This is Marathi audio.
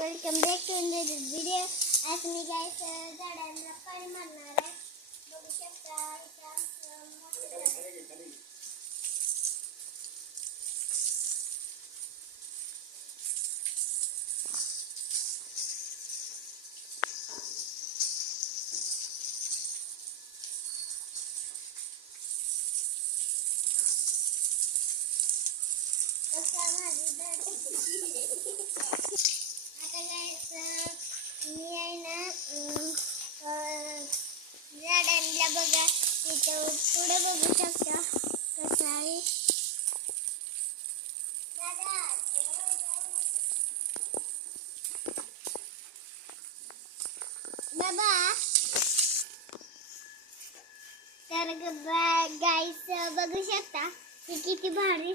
Welcome back to video. आज मी गाइस झाडांना पाणी मारणार आहे. बघू शकता आता गाइस मी आहे ना झाडांना बघा इथं पुढे बघू शकता कसं आहे. बाबा तर गाइस बघू शकता की किती भारी